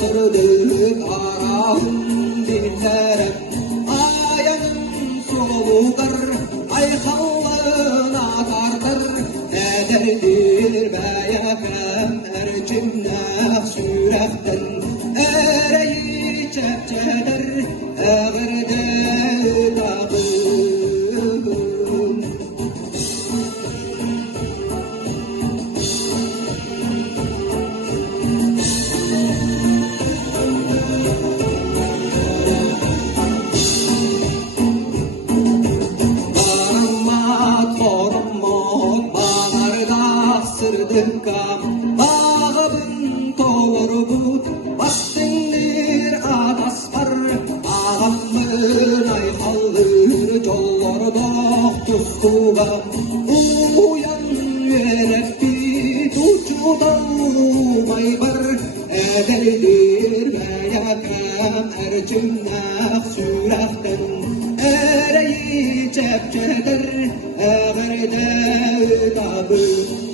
asırdık arahın dinlerem ayanın soluğar ayhallarına tartır ederdir beyakem ercimnah sürekten ereyi çepçeder ağırda dağın sırdınkam ağabın toğru bastındır adaspar ağamın ayhaldır jollarda tustuğam uyan yürekti tuçudan maybar ederdir meyakam ercimnah sürekten ereyi çepçeder ağırda dağın